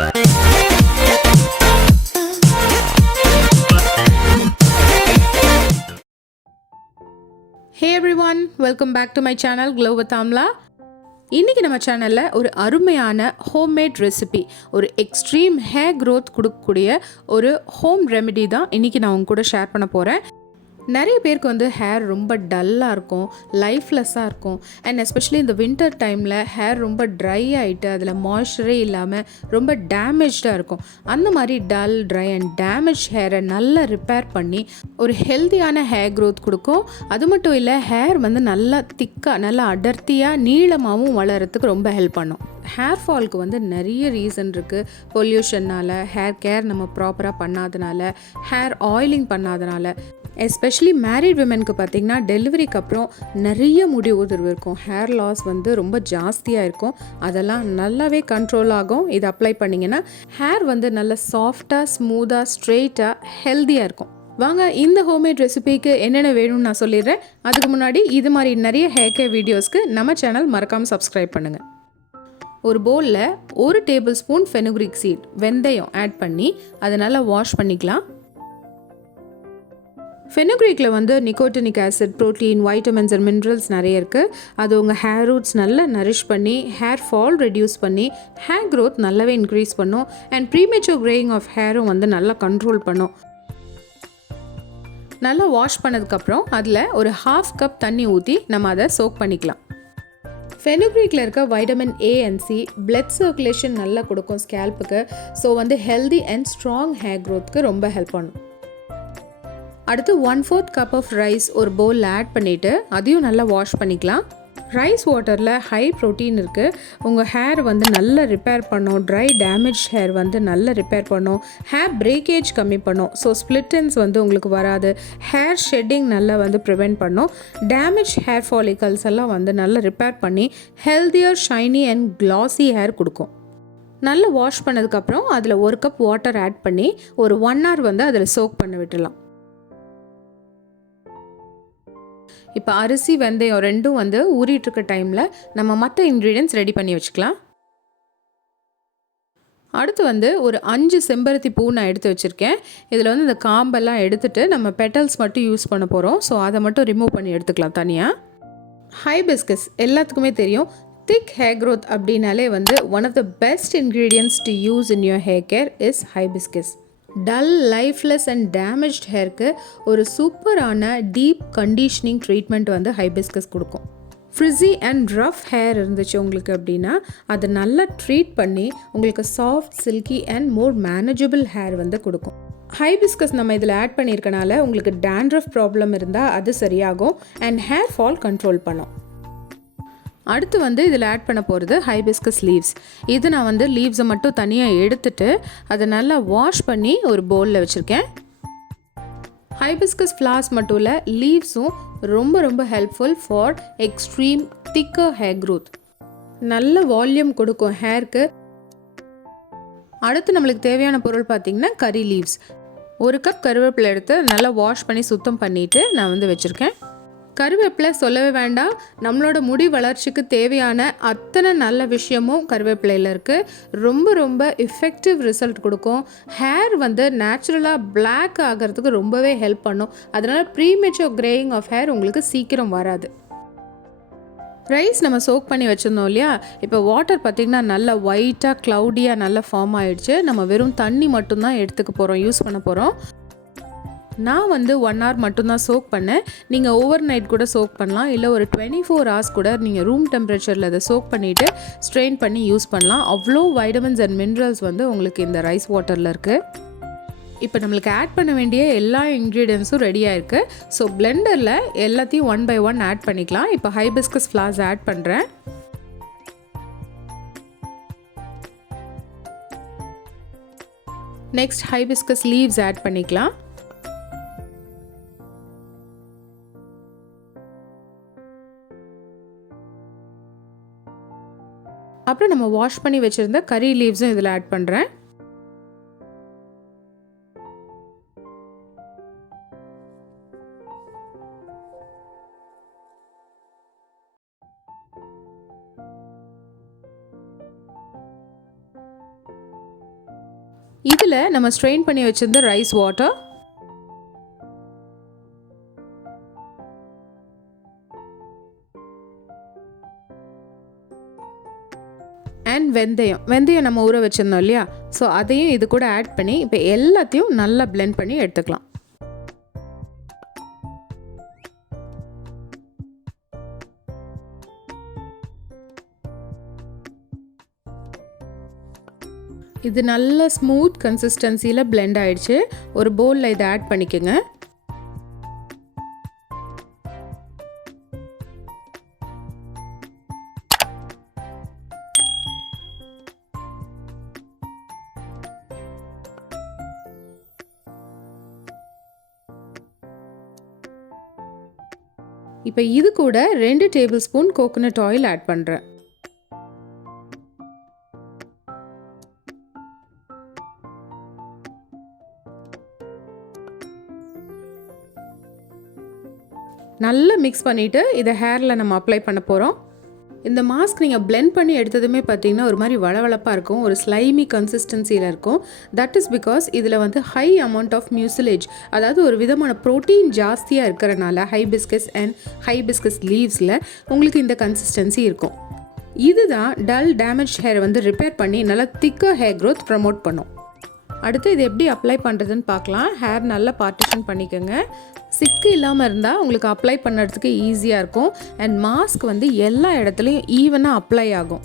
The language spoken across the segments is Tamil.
Hey everyone, welcome back to my channel Glow with Amala. இன்றைக்கி நம்ம சேனலில் ஒரு அருமையான ஹோம்மேட் ரெசிபி, ஒரு எக்ஸ்ட்ரீம் ஹேர் க்ரோத் கொடுக்கக்கூடிய ஒரு ஹோம் ரெமெடி தான் இன்றைக்கி நான் உங்க கூட ஷேர் பண்ண போகிறேன். நிறைய பேருக்கு ஹேர் ரொம்ப டல்லாக இருக்கும், லைஃப்லெஸ்ஸாக இருக்கும். அண்ட் எஸ்பெஷலி இந்த வின்டர் டைமில் ஹேர் ரொம்ப ட்ரை ஆகிட்டு அதில் மாய்ஸ்சரே இல்லாமல் ரொம்ப டேமேஜ்டாக இருக்கும். அந்த மாதிரி டல், ட்ரை அண்ட் டேமேஜ் ஹேரை நல்லா ரிப்பேர் பண்ணி ஒரு ஹெல்த்தியான ஹேர் க்ரோத் கொடுக்கும். அது மட்டும் இல்லை, ஹேர் நல்லா திக்காக, நல்லா அடர்த்தியாக, நீளமாகவும் வளர்கிறதுக்கு ரொம்ப ஹெல்ப் பண்ணும். ஹேர் ஃபால்க்கு நிறைய ரீசன் இருக்குது. பொல்யூஷன்னால், ஹேர் கேர் நம்ம ப்ராப்பராக பண்ணாதனால, ஹேர் ஆயிலிங் பண்ணாதனால, எஸ்பெஷலி மேரிட் விமென்க்கு பார்த்திங்கன்னா டெலிவரிக்கு அப்புறம் நிறைய முடி உதிர்வு இருக்கும். ஹேர் லாஸ் ரொம்ப ஜாஸ்தியாக இருக்கும். அதெல்லாம் நல்லாவே கண்ட்ரோல் ஆகும். இது அப்ளை பண்ணிங்கன்னா ஹேர் நல்லா சாஃப்டாக, ஸ்மூத்தாக, ஸ்ட்ரெயிட்டாக, ஹெல்த்தியாக இருக்கும். வாங்க இந்த ஹோம்மேட் ரெசிபிக்கு என்னென்ன வேணும்னு நான் சொல்லிடுறேன். அதுக்கு முன்னாடி இது மாதிரி நிறைய ஹேர் கேர் வீடியோஸ்க்கு நம்ம சேனல் மறக்காமல் சப்ஸ்கிரைப் பண்ணுங்கள். ஒரு பவுலில் 1 டேபிள் ஸ்பூன் ஃபெனுக்ரிக் சீட், வெந்தயம் ஆட் பண்ணி அதை நல்லா வாஷ் பண்ணிக்கலாம். ஃபெனுக்ரிக்கில் nicotinic acid, protein, vitamins and minerals நிறைய இருக்குது. அது உங்கள் ஹேர் ரூட்ஸ் நல்லா நரிஷ் பண்ணி, ஹேர் ஃபால் ரெடியூஸ் பண்ணி, ஹேர் க்ரோத் நல்லாவே இன்க்ரீஸ் பண்ணும். அண்ட் ப்ரீமெச்சூர் கிரேயிங் ஆஃப் ஹேரும் நல்லா கண்ட்ரோல் பண்ணும். நல்லா வாஷ் பண்ணதுக்கப்புறம் அதில் ஒரு 1/2 கப் தண்ணி ஊற்றி நம்ம அதை சோக் பண்ணிக்கலாம். ஃபெனுக்ரிக்கில் இருக்க vitamin A and C blood circulation நல்லா கொடுக்கும் ஸ்கேல்ப்புக்கு. So healthy and strong hair க்ரோத்துக்கு ரொம்ப ஹெல்ப் பண்ணும். அடுத்து 1/4 கப் ஆஃப் ரைஸ் ஒரு பவுலில் ஆட் பண்ணிவிட்டு அதையும் நல்லா வாஷ் பண்ணிக்கலாம். ரைஸ் வாட்டரில் ஹை ப்ரோட்டீன் இருக்குது. உங்கள் ஹேர் நல்லா ரிப்பேர் பண்ணும். ட்ரை டேமேஜ் ஹேர் நல்லா ரிப்பேர் பண்ணும். ஹேர் பிரேக்கேஜ் கம்மி பண்ணும். ஸோ ஸ்ப்ளிட்டன்ஸ் உங்களுக்கு வராது. ஹேர் ஷெட்டிங் நல்லா ப்ரிவெண்ட் பண்ணும். டேமேஜ் ஹேர் ஃபாலிகல்ஸ் எல்லாம் நல்லா ரிப்பேர் பண்ணி healthier, shiny and glossy hair கொடுக்கும். நல்லா வாஷ் பண்ணதுக்கப்புறம் அதில் 1 கப் வாட்டர் ஆட் பண்ணி ஒரு 1 hour அதில் சோக் பண்ண விட்டுடலாம். இப்போ அரிசி, வெந்தயம் ரெண்டும் ஊறிட்டுருக்க டைமில் நம்ம மற்ற இன்க்ரீடியன்ட்ஸ் ரெடி பண்ணி வச்சுக்கலாம். அடுத்து ஒரு 5 செம்பருத்தி பூ நான் எடுத்து வச்சுருக்கேன். இதில் இந்த காம்பெல்லாம் எடுத்துகிட்டு நம்ம பெட்டல்ஸ் மட்டும் யூஸ் பண்ண போகிறோம். ஸோ அதை மட்டும் ரிமூவ் பண்ணி எடுத்துக்கலாம் தனியாக. ஹைபிஸ்கஸ் எல்லாத்துக்குமே தெரியும். திக் ஹேர் க்ரோத் அப்படின்னாலே one of the best ingredients to use in your hair care is hibiscus. Dull, lifeless and damaged ஹேருக்கு ஒரு சூப்பரான டீப் கண்டிஷனிங் ட்ரீட்மெண்ட் ஹைபிஸ்கஸ் கொடுக்கும். ஃப்ரிஸி அண்ட் ரஃப் ஹேர் இருந்துச்சு உங்களுக்கு அப்படின்னா அதை நல்லா ட்ரீட் பண்ணி உங்களுக்கு soft, silky and more manageable hair கொடுக்கும். ஹைபிஸ்கஸ் நம்ம இதில் ஆட் பண்ணியிருக்கனால உங்களுக்கு dandruff ப்ராப்ளம் இருந்தால் அது சரியாகும் அண்ட் ஹேர் ஃபால் கண்ட்ரோல் பண்ணும். அடுத்து இதில் ஆட் பண்ண போகிறது ஹைபிஸ்கஸ் லீவ்ஸ். இது நான் லீவ்ஸை மட்டும் தனியாக எடுத்துட்டு அதை நல்லா வாஷ் பண்ணி ஒரு பவுலில் வச்சுருக்கேன். ஹைபிஸ்கஸ் ஃப்ளார்ஸ் மட்டும் இல்லை, லீவ்ஸும் ரொம்ப helpful for extreme thicker hair growth. நல்ல வால்யூம் கொடுக்கும் ஹேருக்கு. அடுத்து நம்மளுக்கு தேவையான பொருள் பார்த்திங்கன்னா கறி லீவ்ஸ். 1 கப் கருவேப்பிலை எடுத்து நல்லா வாஷ் பண்ணி சுத்தம் பண்ணிவிட்டு நான் வச்சுருக்கேன். கருவேப்பிலை சொல்லவே வேண்டாம். நம்மளோட முடி வளர்ச்சிக்கு தேவையான அத்தனை நல்ல விஷயமும் கருவேப்பிலையில் இருக்குது. ரொம்ப எஃபெக்டிவ் ரிசல்ட் கொடுக்கும். ஹேர் நேச்சுரலாக பிளாக் ஆகிறதுக்கு ரொம்பவே ஹெல்ப் பண்ணும். அதனால் ப்ரீமெச்சூர் கிரேயிங் ஆஃப் ஹேர் உங்களுக்கு சீக்கிரம் வராது. ரைஸ் நம்ம சோக் பண்ணி வச்சுருந்தோம் இல்லையா, இப்போ வாட்டர் பார்த்திங்கன்னா நல்லா ஒயிட்டாக, க்ளவுடியாக நல்லா ஃபார்ம் ஆகிடுச்சு. நம்ம வெறும் தண்ணி மட்டும்தான் எடுத்துக்க போகிறோம், யூஸ் பண்ண போகிறோம். நான் 1 hour மட்டும்தான் சோக் பண்ணேன். நீங்கள் ஓவர் நைட் கூட சோக் பண்ணலாம், இல்லை ஒரு 24 hours கூட நீங்கள் ரூம் டெம்பரேச்சரில் அதை சோக் பண்ணிவிட்டு ஸ்ட்ரெயின் பண்ணி யூஸ் பண்ணலாம். அவ்வளோ வைட்டமின்ஸ் அண்ட் மினரல்ஸ் உங்களுக்கு இந்த ரைஸ் வாட்டரில் இருக்குது. இப்போ நம்மளுக்கு ஆட் பண்ண வேண்டிய எல்லா இன்க்ரீடியன்ஸும் ரெடியாக இருக்குது. ஸோ பிளெண்டரில் எல்லாத்தையும் 1 by 1 ஆட் பண்ணிக்கலாம். இப்போ ஹைபிஸ்கஸ் ஃப்ளார்ஸ் ஆட் பண்ணுறேன். நெக்ஸ்ட் ஹைபிஸ்கஸ் லீவ்ஸ் ஆட் பண்ணிக்கலாம். அப்புறம் நம்ம வாஷ் பண்ணி வச்சுருந்த கறி லீவ்ஸும் இதில் ஆட் பண்ணுறேன். இதில் நம்ம ஸ்ட்ரெயின் பண்ணி வச்சிருந்த ரைஸ் வாட்டர், அண்ட் வெந்தயம் நம்ம ஊற வச்சுருந்தோம் இல்லையா, ஸோ அதையும் இது கூட ஆட் பண்ணி இப்போ எல்லாத்தையும் நல்லா பிளெண்ட் பண்ணி எடுத்துக்கலாம். இது நல்ல ஸ்மூத் கன்சிஸ்டன்சியில் பிளெண்ட் ஆயிடுச்சு. ஒரு பவுலில் இதை ஆட் பண்ணிக்கோங்க. இப்போ இது கூட 2 tablespoon coconut oil add பண்ணுறேன். நல்லா மிக்ஸ் பண்ணிவிட்டு இதை ஹேரில் நம்ம அப்ளை பண்ண போகிறோம். இந்த மாஸ்க் நீங்கள் பிளெண்ட் பண்ணி எடுத்ததுமே பார்த்தீங்கன்னா ஒரு மாதிரி வளவளப்பாக இருக்கும், ஒரு ஸ்லைமி கன்சிஸ்டன்சியில் இருக்கும். தட் இஸ் பிகாஸ் இதில் வந்து ஹை அமௌண்ட் ஆஃப் மியூசிலேஜ், அதாவது ஒரு விதமான ப்ரோட்டீன் ஜாஸ்தியாக இருக்கிறனால ஹைபிஸ்கஸ் அண்ட் ஹைபிஸ்கஸ் லீவ்ஸில் உங்களுக்கு இந்த கன்சிஸ்டன்சி இருக்கும். இதுதான் டல் டேமேஜ் ஹேரை வந்து ரிப்பேர் பண்ணி நல்லா திக்கர் ஹேர் க்ரோத் ப்ரமோட் பண்ணும். அடுத்து இது எப்படி அப்ளை பண்ணுறதுன்னு பார்க்கலாம். ஹேர் நல்லா பார்ட்டிஷன் பண்ணிக்கோங்க. சிக்கு இல்லாமல் இருந்தால் உங்களுக்கு அப்ளை பண்ணுறதுக்கு ஈஸியாக இருக்கும். அண்ட் மாஸ்க் வந்து எல்லா இடத்துலையும் ஈவனாக அப்ளை ஆகும்.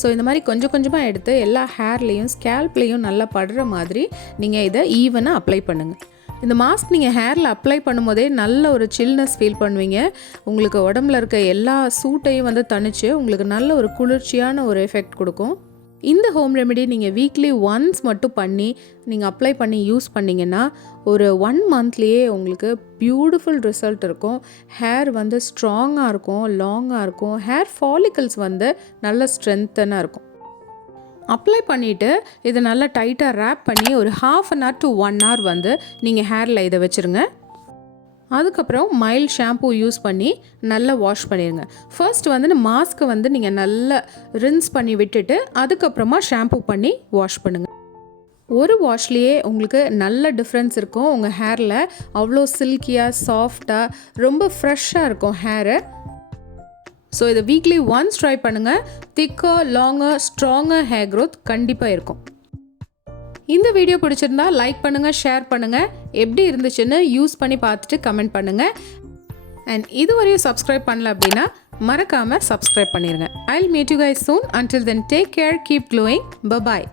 ஸோ இந்த மாதிரி கொஞ்சம் கொஞ்சமாக எடுத்து எல்லா ஹேர்லேயும் ஸ்கேல்ப்லேயும் நல்லா படுற மாதிரி நீங்கள் இதை ஈவனாக அப்ளை பண்ணுங்கள். இந்த மாஸ்க் நீங்கள் ஹேரில் அப்ளை பண்ணும்போதே நல்ல ஒரு சில்னஸ் ஃபீல் பண்ணுவீங்க. உங்களுக்கு உடம்புல இருக்க எல்லா சூட்டையும் வந்து தணிச்சு உங்களுக்கு நல்ல ஒரு குளிர்ச்சியான ஒரு எஃபெக்ட் கொடுக்கும். இந்த ஹோம் ரெமெடி நீங்கள் வீக்லி ஒன்ஸ் மட்டும் பண்ணி நீங்கள் அப்ளை பண்ணி யூஸ் பண்ணிங்கன்னா ஒரு 1 மந்த்லேயே உங்களுக்கு பியூட்டிஃபுல் ரிசல்ட் இருக்கும். ஹேர் வந்து ஸ்ட்ராங்காக இருக்கும், லாங்காக இருக்கும். ஹேர் ஃபாலிக்கல்ஸ் வந்து நல்ல ஸ்ட்ரென்த்தனாக இருக்கும். அப்ளை பண்ணிவிட்டு இதை நல்லா டைட்டாக ரேப் பண்ணி ஒரு 1/2 hour to 1 hour வந்து நீங்கள் ஹேரில் இதை வச்சுருங்க. அதுக்கப்புறம் மைல்ட் ஷாம்பூ யூஸ் பண்ணி நல்லா வாஷ் பண்ணிடுங்க. ஃபர்ஸ்ட் வந்து மாஸ்க்கை வந்து நீங்கள் நல்லா ரின்ஸ் பண்ணி விட்டுட்டு அதுக்கப்புறமா ஷாம்பூ பண்ணி வாஷ் பண்ணுங்கள். ஒரு வாஷ்லேயே உங்களுக்கு நல்ல டிஃப்ரென்ஸ் இருக்கும். உங்கள் ஹேரில் அவ்வளோ சில்கியாக சாஃப்டாக ரொம்ப ஃப்ரெஷ்ஷாக இருக்கும் ஹேரு. ஸோ இதை வீக்லி ஒன்ஸ் ட்ரை பண்ணுங்கள். திக்கர், லாங்கர், ஸ்ட்ராங்கர் ஹேர் க்ரோத் கண்டிப்பாக இருக்கும். இந்த வீடியோ பிடிச்சிருந்தா லைக் பண்ணுங்கள், ஷேர் பண்ணுங்கள். எப்படி இருந்துச்சுன்னு யூஸ் பண்ணி பார்த்துட்டு கமெண்ட் பண்ணுங்கள். அண்ட் இதுவரையும் சப்ஸ்கிரைப் பண்ணல அப்படின்னா மறக்காமல் சப்ஸ்கிரைப் பண்ணிடுங்க. I'll meet you guys soon. Until then, take care, keep glowing. Bye-bye.